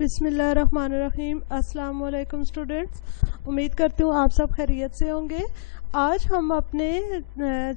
बिस्मिल्लाहिर्रहमानिर्रहीम। अस्सलाम वालेकुम स्टूडेंट्स, उम्मीद करती हूँ आप सब खैरियत से होंगे। आज हम अपने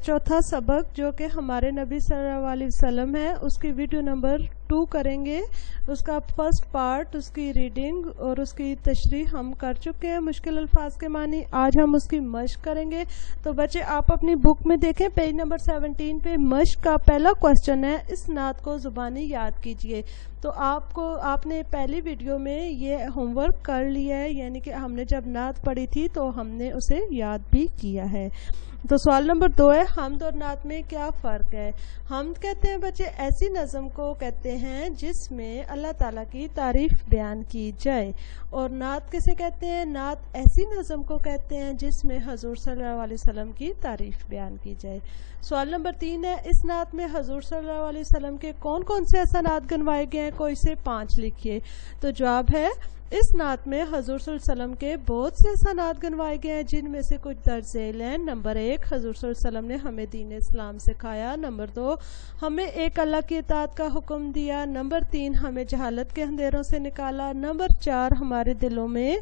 चौथा सबक जो कि हमारे नबी सल्लल्लाहु अलैहि वसल्लम है उसकी वीडियो नंबर 2 करेंगे। उसका फर्स्ट पार्ट, उसकी रीडिंग और उसकी तशरीह हम कर चुके हैं। मुश्किल अल्फाज के मानी आज हम उसकी मश्क करेंगे। तो बच्चे आप अपनी बुक में देखें, पेज नंबर 17 पे मश्क का पहला क्वेश्चन है, इस नात को ज़ुबानी याद कीजिए। तो आपने पहली वीडियो में ये होमवर्क कर लिया है, यानी कि हमने जब नात पढ़ी थी तो हमने उसे याद भी किया है। तो सवाल नंबर 2 है, हमद और नात में क्या फ़र्क है। हमद कहते हैं बच्चे ऐसी नज़म को कहते हैं जिसमें अल्लाह ताला की तारीफ़ बयान की जाए, और नात किसे कहते हैं, नात ऐसी नज़म को कहते हैं जिसमें हजूर सल्लल्लाहु अलैहि वसल्लम की तारीफ़ बयान की जाए। सवाल नंबर 3 है, इस नात में हजूर सल्लल्लाहु अलैहि वसल्लम के कौन कौन से एहसानात गिनवाए गए हैं, कोई से 5 लिखिए। तो जवाब है, इस नात में हजूर सल्लल्लाहु अलैहि वसल्लम के बहुत से एहसानात गिनवाए गए हैं, जिनमें से कुछ दर्ज झेल हैं। नंबर 1, हजूर सल्लल्लाहु अलैहि वसल्लम ने हमें दीन इस्लाम सिखाया। नंबर 2, हमें एक अल्लाह की इताअत का हुक्म दिया। नंबर 3, हमें जहालत के अंधेरों से निकाला। नंबर 4, हमारे दिलों में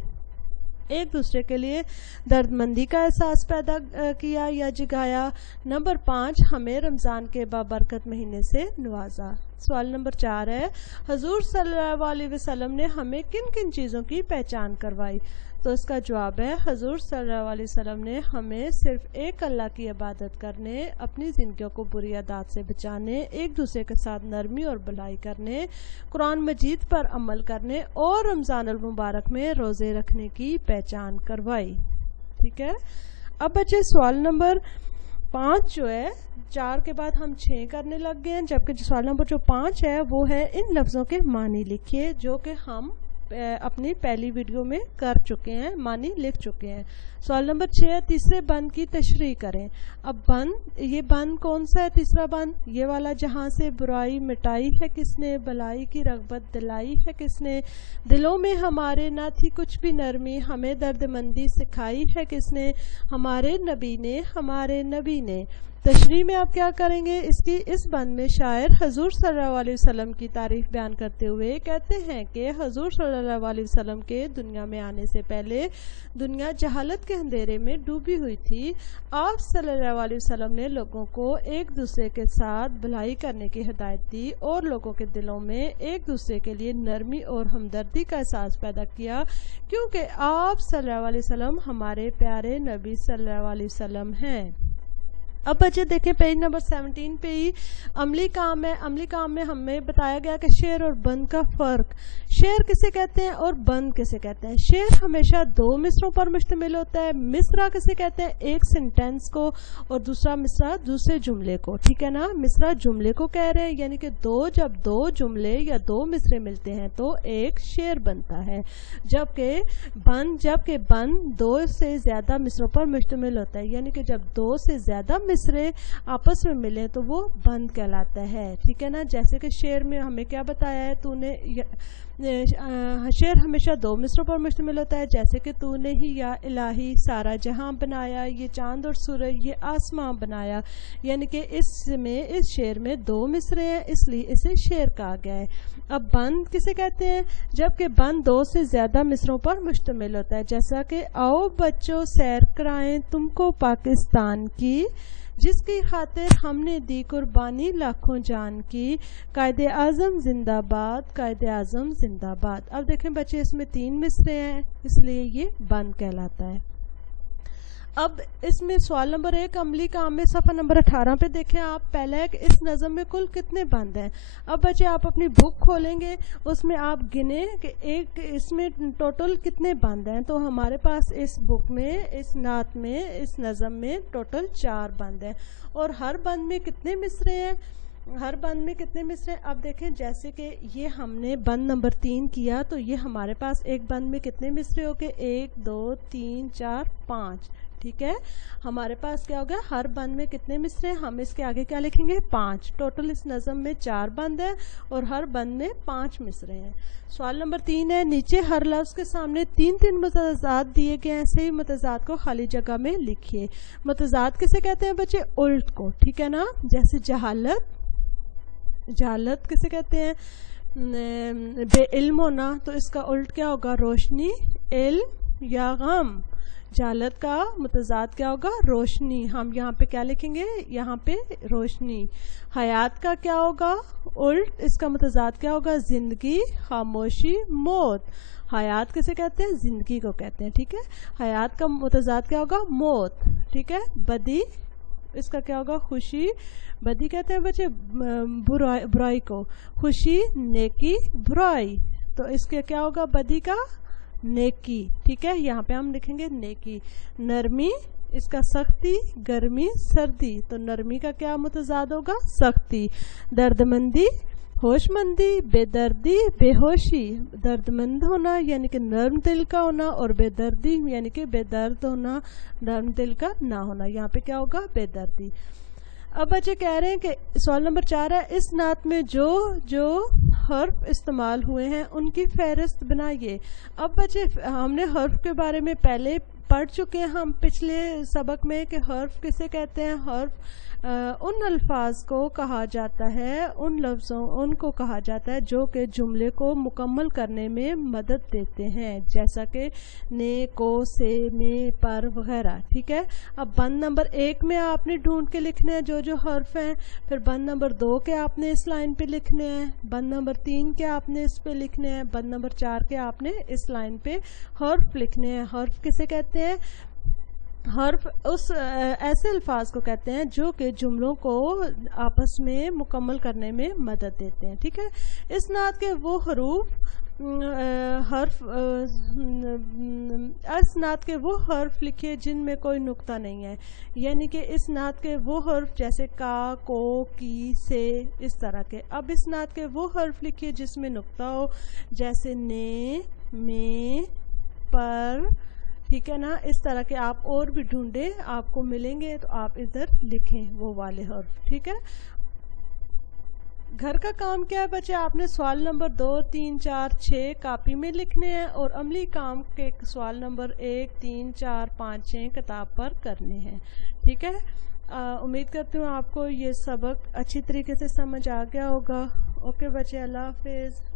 एक दूसरे के लिए दर्दमंदी का एहसास पैदा किया या जगाया। नंबर 5, हमें रमज़ान के बाबरकत महीने से नवाजा। सवाल नंबर 4 है, हजूर सल्लल्लाहु अलैहि वसल्लम ने हमें किन किन चीज़ों की पहचान करवाई। तो इसका जवाब है, हजूर सल्लल्लाहु अलैहि वसल्लम ने हमें सिर्फ एक अल्लाह की इबादत करने, अपनी ज़िंदगियों को बुरी आदत से बचाने, एक दूसरे के साथ नरमी और भलाई करने, कुरान मजीद पर अमल करने और रमज़ान अल मुबारक में रोज़े रखने की पहचान करवाई। ठीक है। अब बच्चे सवाल नंबर 5 जो है, 4 के बाद हम 6 करने लग गए हैं, जबकि सवाल नंबर जो 5 है वो है, इन लफ्ज़ों के मानी लिखिए, जो कि हम अपनी पहली वीडियो में कर चुके हैं, मानी लिख चुके हैं। सवाल नंबर 6, तीसरे बंद की तशरीह करें। अब बंद, ये बंद कौन सा है, तीसरा बंद ये वाला, जहाँ से बुराई मिटाई है किसने, भलाई की रग़बत दिलाई है किसने, दिलों में हमारे ना थी कुछ भी नरमी, हमें दर्दमंदी सिखाई है किसने, हमारे नबी ने। तशरीह में आप क्या करेंगे, इसकी इस बंद में शायर हजूर सल्लल्लाहु अलैहि वसल्लम की तारीफ़ बयान करते हुए कहते हैं कि हजूर सल्लल्लाहु अलैहि वसल्लम के दुनिया में आने से पहले दुनिया जहालत के अंधेरे में डूबी हुई थी। आप सल्लल्लाहु अलैहि वसल्लम ने लोगों को एक दूसरे के साथ भलाई करने की हिदायत दी और लोगों के दिलों में एक दूसरे के लिए नरमी और हमदर्दी का एहसास पैदा किया, क्योंकि आप सल्लल्लाहु अलैहि वसल्लम हमारे प्यारे नबी सल्लल्लाहु अलैहि वसल्लम हैं। अब बच्चे देखें, पेज नंबर 17 पे ही अमली काम है। अमली काम में हमें बताया गया कि शेर और बंद का फ़र्क। शेर किसे कहते हैं और बंद किसे कहते हैं। शेर हमेशा 2 मिसरों पर मुश्तमिल होता है। मिसरा किसे कहते हैं, एक सेंटेंस को, और दूसरा मिसरा दूसरे जुमले को। ठीक है ना, मिसरा जुमले को कह रहे हैं, यानी कि जब 2 जुमले या 2 मिसरे मिलते हैं तो एक शेर बनता है। जबकि बंद 2 से ज़्यादा मिसरों पर मुश्तमिल होता है, यानी कि जब 2 से ज़्यादा मिसरे आपस में मिले तो वो बंद कहलाता है। ठीक है ना, जैसे कि शेर में हमें क्या बताया है, शेर हमेशा 2 मिसरों पर मुश्तमिल होता है, जैसे कि तूने ही या इलाही सारा जहां बनाया, ये चांद और सूरज ये आसमां बनाया। यानी कि इस शेर में 2 मिसरे हैं, इसलिए इसे शेर कहा गया है। अब बंद किसे कहते हैं, जबकि बंद 2 से ज़्यादा मिसरों पर मुश्तमिल होता है, जैसा कि आओ बच्चों सैर कराएं तुमको पाकिस्तान की, जिसकी खातिर हमने दी कुर्बानी लाखों जान की, कायदे आज़म जिंदाबाद, कायदे आज़म जिंदाबाद। अब देखें बच्चे, इसमें 3 मिसरे हैं, इसलिए ये बंद कहलाता है। अब इसमें सवाल नंबर 1 अमली काम में सफ़ा नंबर 18 पे देखें आप, पहला है कि इस नज़म में कुल कितने बंद हैं। अब बच्चे आप अपनी बुक खोलेंगे, उसमें आप गिने कि इसमें टोटल कितने बंद हैं। तो हमारे पास इस बुक में, इस नात में, इस नज़म में टोटल 4 बंद हैं, और हर बंद में कितने मिसरे हैं, अब देखें, जैसे कि ये हमने बंद नंबर 3 किया, तो ये हमारे पास एक बंद में कितने मिसरे हो गए, 1 2 3 4 5। ठीक है, हमारे पास क्या हो गया, हर बंद में कितने मिसरे हैं, हम इसके आगे क्या लिखेंगे, 5। टोटल इस नज़म में 4 बंद है और हर बंद में 5 मिसरे हैं। सवाल नंबर 3 है, नीचे हर लफ्ज़ के सामने 3-3 मतज़ात दिए गए हैं, ऐसे ही मतज़ात को खाली जगह में लिखिए। मतज़ात किसे कहते हैं बच्चे, उल्ट को। ठीक है ना, जैसे जहालत किसे कहते हैं, बे इल्म होना, तो इसका उल्ट क्या होगा? रोशनी, इल्म या गम। जहालत का मुतज़ाद क्या होगा? रोशनी। हम यहाँ पे क्या लिखेंगे? यहाँ पे रोशनी। हयात का क्या होगा? उल्ट, इसका मुतज़ाद क्या होगा? ज़िंदगी, खामोशी, मौत। हयात किसे कहते हैं? ज़िंदगी को कहते हैं, ठीक है। हयात का मुतज़ाद क्या होगा? मौत, ठीक है। बदी, इसका क्या होगा? खुशी। बदी कहते हैं बच्चे बुराई को, खुशी, नेकी, बुराई। तो इसके क्या होगा? बदी का नेकी, ठीक है। यहाँ पे हम लिखेंगे नेकी। नरमी, इसका सख्ती, गर्मी, सर्दी। तो नरमी का क्या मुतज़ाद होगा? सख्ती। दर्दमंदी, होशमंदी, बेदर्दी, बेहोशी। दर्दमंद होना यानी कि नर्म दिल का होना, और बेदर्दी यानी कि बेदर्द होना, नर्म दिल का ना होना। यहाँ पे क्या होगा? बेदर्दी। अब बच्चे कह रहे हैं कि सवाल नंबर 4 है, इस नात में जो जो हर्फ इस्तेमाल हुए हैं उनकी फहरिस्त बनाइए। अब बच्चे हमने हर्फ के बारे में पहले पढ़ चुके हैं हम पिछले सबक में कि हर्फ किसे कहते हैं। हर्फ उन अल्फाज को कहा जाता है, उन लफ्ज़ों उनको कहा जाता है जो कि जुमले को मुकम्मल करने में मदद देते हैं, जैसा कि ने, को, से, में, पर वगैरह, ठीक है। अब बंद नंबर 1 में आपने ढूंढ के लिखने हैं जो जो हर्फ हैं। फिर बंद नंबर 2 के आपने इस लाइन पे लिखने हैं। बंद नंबर 3 के आपने इस पे लिखने हैं। बंद नंबर 4 के आपने इस लाइन पे हर्फ लिखने हैं। हर्फ किसे कहते हैं? हर्फ उस ऐसे अल्फाज को कहते हैं जो कि जुमलों को आपस में मुकम्मल करने में मदद देते हैं, ठीक है। इस नात के वो इस नात के वो हर्फ लिखिए जिनमें कोई नुक्ता नहीं है, यानी कि इस नात के वो हर्फ जैसे का, को, की, से, इस तरह के। अब इस नात के वो हर्फ लिखिए जिसमें नुक्ता हो, जैसे ने, में, पर, ठीक है ना। इस तरह के आप और भी ढूंढे, आपको मिलेंगे तो आप इधर लिखें वो वाले हर्फ, ठीक है। घर का काम क्या है बच्चे? आपने सवाल नंबर 2, 3, 4, 6 कापी में लिखने हैं, और अमली काम के सवाल नंबर 1, 3, 4, 5, 6 किताब पर करने हैं, ठीक है। उम्मीद करती हूँ आपको ये सबक अच्छी तरीके से समझ आ गया होगा। ओके बच्चे, अल्लाह हाफिज़।